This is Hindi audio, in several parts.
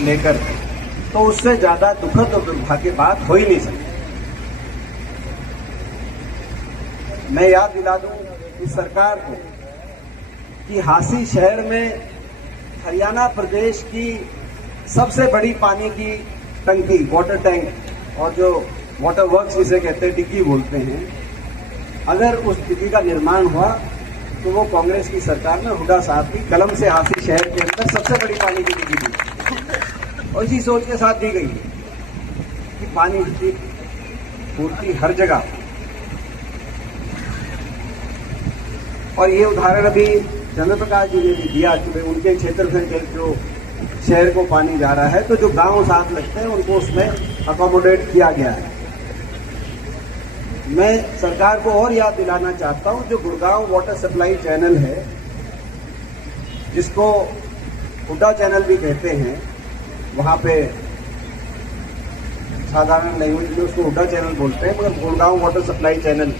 लेकर, तो उससे ज्यादा दुखद और दुर्भाग्य बात हो ही नहीं सकती। मैं याद दिला दूं इस सरकार को कि हासी शहर में हरियाणा प्रदेश की सबसे बड़ी पानी की टंकी, वाटर टैंक, और जो वाटर वर्क्स जिसे कहते हैं, डिग्गी बोलते हैं, अगर उस डिग्गी का निर्माण हुआ तो वो कांग्रेस की सरकार में हुड्डा साहब की कलम से हासी शहर के अंदर सबसे बड़ी पानी की डिग्गी दी, और इसी सोच के साथ दी गई कि पानी की पूर्ति हर जगह। और ये उदाहरण अभी चंद्र प्रकाश जी ने भी दिया कि उनके क्षेत्र से जो शहर को पानी जा रहा है, तो जो गांव साथ लगते हैं उनको उसमें अकोमोडेट किया गया है। मैं सरकार को और याद दिलाना चाहता हूं, जो गुड़गांव वाटर सप्लाई चैनल है, जिसको हुड्डा चैनल भी कहते हैं, वहां पे साधारण लैंग्वेज में उसको हुड्डा चैनल बोलते हैं, मगर गुड़गांव वाटर सप्लाई चैनल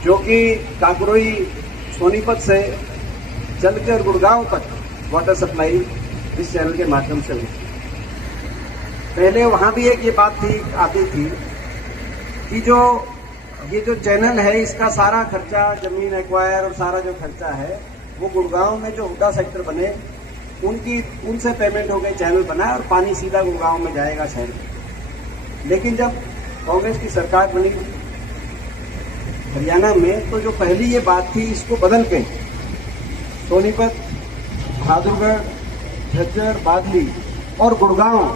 जो कि काकरोई सोनीपत से चलकर गुड़गांव तक वाटर सप्लाई इस चैनल के माध्यम से हुई। पहले वहां भी एक ये बात आती थी कि ये जो चैनल है, इसका सारा खर्चा, जमीन एक्वायर और सारा जो खर्चा है, वो गुड़गांव में जो हुड्डा सेक्टर बने उनसे पेमेंट हो गई, चैनल बना और पानी सीधा गुड़गांव में जाएगा शहर में। लेकिन जब कांग्रेस की सरकार बनी हरियाणा में, तो जो पहली ये बात थी, इसको बदल के सोनीपत, बहादुरगढ़, झज्जर, बादली और गुड़गांव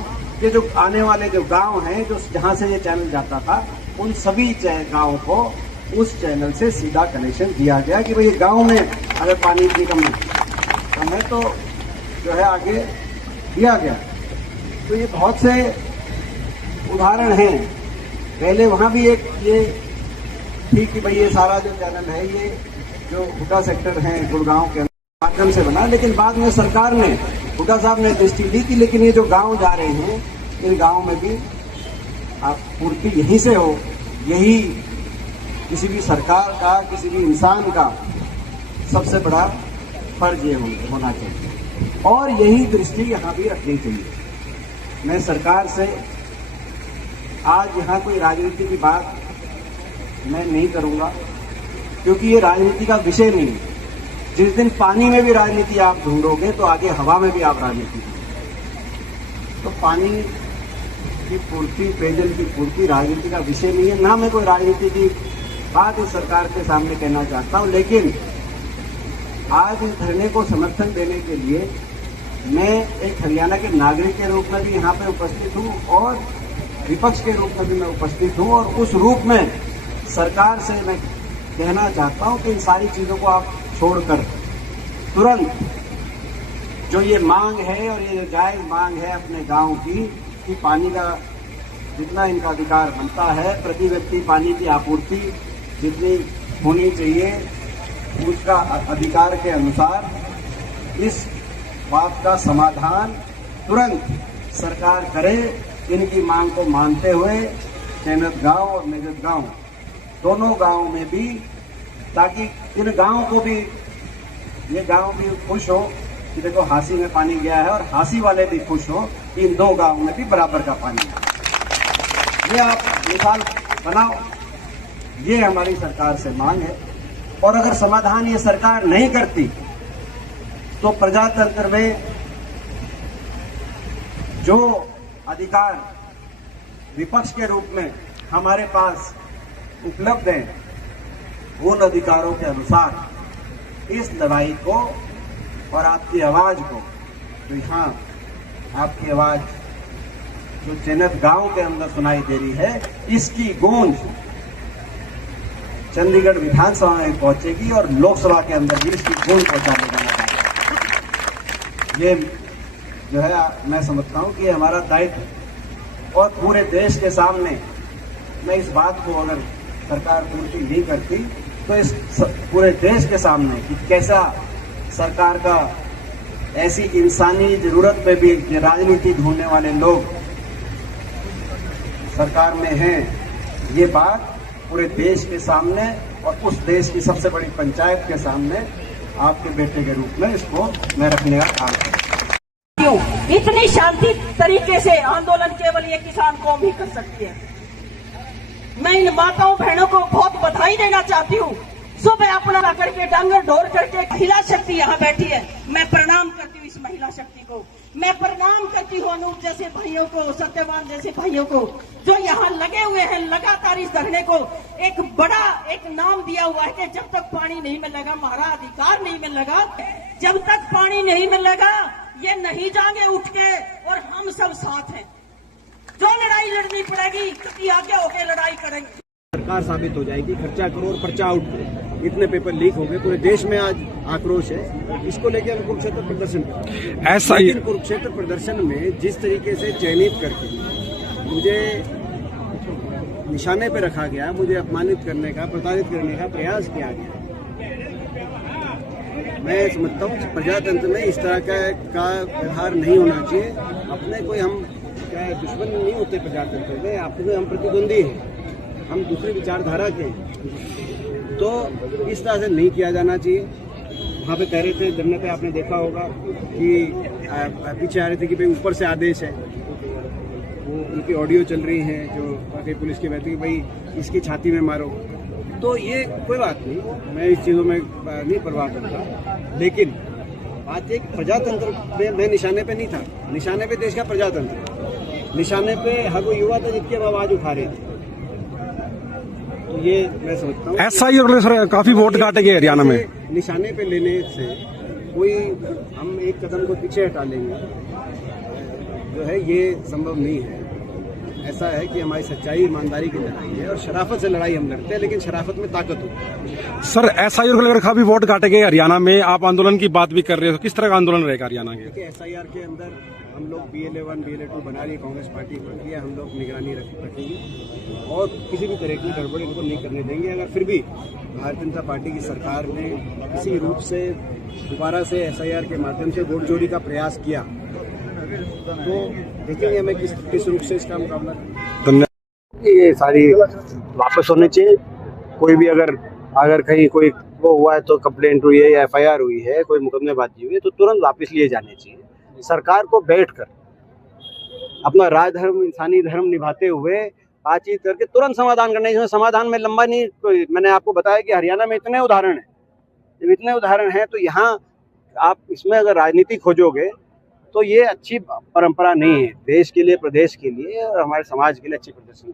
के जो आने वाले जो गांव हैं, जो जहां से ये चैनल जाता था, उन सभी गांवों को उस चैनल से सीधा कनेक्शन दिया गया कि भाई गांव में अगर पानी की कम है तो जो है आगे दिया गया। तो ये बहुत से उदाहरण हैं। पहले वहां भी एक ये थी कि भाई ये सारा जो चैनल है, ये जो हुड्डा सेक्टर है गुड़गांव के माध्यम से बना, लेकिन बाद में सरकार ने, हुड्डा साहब ने दृष्टि दी कि लेकिन ये जो गांव जा रहे हैं, इन गांव में भी पूर्ति यहीं से हो। यही किसी भी सरकार का, किसी भी इंसान का सबसे बड़ा फर्ज ये होना चाहिए, और यही दृष्टि यहां भी रखनी चाहिए। मैं सरकार से आज यहां कोई राजनीति की बात मैं नहीं करूंगा, क्योंकि ये राजनीति का विषय नहीं है। जिस दिन पानी में भी राजनीति आप ढूंढोगे, तो आगे हवा में भी आप राजनीति ढूंढोगे। तो पानी की पूर्ति, पेयजल की पूर्ति राजनीति का विषय नहीं है। ना मैं कोई राजनीति की बात इस सरकार के सामने कहना चाहता हूं, लेकिन आज इस धरने को समर्थन देने के लिए मैं एक हरियाणा के नागरिक के रूप में भी यहाँ पे उपस्थित हूँ, और विपक्ष के रूप में भी मैं उपस्थित हूँ, और उस रूप में सरकार से मैं कहना चाहता हूं कि इन सारी चीजों को आप छोड़कर तुरंत जो ये मांग है, और ये जो जायज मांग है अपने गांव की, कि पानी का जितना इनका अधिकार बनता है, प्रति व्यक्ति पानी की आपूर्ति जितनी होनी चाहिए उसका अधिकार के अनुसार, इस बात का समाधान तुरंत सरकार करे। इनकी मांग को मानते हुए चैनत गांव और निजत गांव दोनों गांवों में भी, ताकि इन गांवों को भी, ये गांव भी खुश हो कि देखो हासी में पानी गया है, और हासी वाले भी खुश हो कि इन दो गांवों में भी बराबर का पानी है। ये आप मिसाल बनाओ, ये हमारी सरकार से मांग है। और अगर समाधान ये सरकार नहीं करती, तो प्रजातंत्र में जो अधिकार विपक्ष के रूप में हमारे पास उपलब्ध हैं, उन अधिकारों के अनुसार इस लड़ाई को और आपकी आवाज को, तो यहाँ आपकी आवाज जो चैनत गांव के अंदर सुनाई दे रही है, इसकी गूंज चंडीगढ़ विधानसभा में पहुंचेगी और लोकसभा के अंदर भी इसकी गूंज पहुंचाने जाना चाहिए। ये जो है मैं समझता हूं कि हमारा दायित्व, और पूरे देश के सामने मैं इस बात को, अगर सरकार पूर्ति नहीं करती, तो इस पूरे देश के सामने कि कैसा सरकार का ऐसी इंसानी जरूरत पे भी राजनीति ढूंढने वाले लोग सरकार में हैं, ये बात पूरे देश के सामने और उस देश की सबसे बड़ी पंचायत के सामने आपके बेटे के रूप में इसको मैं रखने का काम करूँ। क्यों इतनी शांति तरीके से आंदोलन केवल ये किसान कौम ही कर सकती है। मैं इन माताओं बहनों को बहुत बधाई देना चाहती हूँ। सुबह अपना करके डांगर ढोर करके महिला शक्ति यहाँ बैठी है। मैं प्रणाम करती हूँ इस महिला शक्ति को। मैं प्रणाम करती हूँ अनूप जैसे भाइयों को, सत्यवान जैसे भाइयों को, जो यहाँ लगे हुए हैं लगातार इस धरने को। एक बड़ा एक नाम दिया हुआ है कि जब तक पानी नहीं मिलेगा, हमारा अधिकार नहीं मिलेगा, जब तक पानी नहीं मिलेगा ये नहीं जाएंगे उठ के, और हम सब साथ हैं। जो लड़ाई लड़नी पड़ेगी कभी आगे होके लड़ाई करेंगे। सरकार साबित हो जाएगी, खर्चा करो और पर्चा आउट करो। इतने पेपर लीक हो गए, पूरे देश में आज आक्रोश है। इसको लेकर हम कुरुक्षेत्र प्रदर्शन करें। ऐसा लेकिन कुरुक्षेत्र प्रदर्शन में जिस तरीके से चयनित करके मुझे निशाने पे रखा गया, मुझे अपमानित करने का, प्रताड़ित करने का प्रयास किया गया, मैं समझता हूँ कि प्रजातंत्र में इस तरह का व्यवहार नहीं होना चाहिए। अपने कोई हम क्या दुश्मन नहीं होते प्रजातंत्र में, अपने हम प्रतिद्वंदी हैं, हम दूसरी विचारधारा के हैं, तो इस तरह से नहीं किया जाना चाहिए। वहाँ पे कह रहे थे धरने पे, आपने देखा होगा कि पीछे आ रहे थे कि भाई ऊपर से आदेश है, वो उनकी ऑडियो चल रही है जो वाकई पुलिस की कहती है कि भाई इसकी छाती में मारो। तो ये कोई बात नहीं, मैं इस चीज़ों में नहीं परवाह करता, लेकिन बात एक प्रजातंत्र में मैं निशाने पे नहीं था। निशाने पे देश का प्रजातंत्र, निशाने पे हर वो युवा था जिनकी अब आवाज उठा रहे थे। तो ये मैं समझता हूँ ऐसा ही सर काफी वोट काटे गए हरियाणा में। निशाने पे लेने से कोई हम एक कदम को पीछे हटा लेंगे जो है ये संभव नहीं है। ऐसा है कि हमारी सच्चाई ईमानदारी की लड़ाई है और शराफत से लड़ाई हम लड़ते हैं, लेकिन शराफत में ताकत होती है। सर SIR को लेकर काफी वोट काटे गए हरियाणा में, आप आंदोलन की बात भी कर रहे हो, किस तरह का आंदोलन रहेगा हरियाणा के? देखिए SIR के अंदर हम लोग BLA1 BLA2 बना रही है कांग्रेस पार्टी पर, यह हम लोग निगरानी रखेंगे और किसी भी तरह की गड़बड़ी इनको नहीं करने देंगे। अगर फिर भी भारतीय जनता पार्टी की सरकार ने किसी रूप से दोबारा से SIR के माध्यम से वोट चोरी का प्रयास किया तो देखेंगे हमें किस रूप से इसका मुकाबला करें। ये सारी वापस होनी चाहिए। कोई भी अगर कहीं कोई वो हुआ है तो कंप्लेंट हुई है या FIR हुई है, कोई मुकदमेबाजी हुई है तो तुरंत वापस लिए जाने चाहिए। सरकार को बैठकर अपना राजधर्म, इंसानी धर्म निभाते हुए बातचीत करके तुरंत समाधान करना है। इसमें समाधान में लंबा नहीं, मैंने आपको बताया कि हरियाणा में इतने उदाहरण हैं। जब इतने उदाहरण हैं तो यहाँ आप इसमें अगर राजनीति खोजोगे तो ये अच्छी परंपरा नहीं है देश के लिए, प्रदेश के लिए और हमारे समाज के लिए अच्छी प्रदर्शन।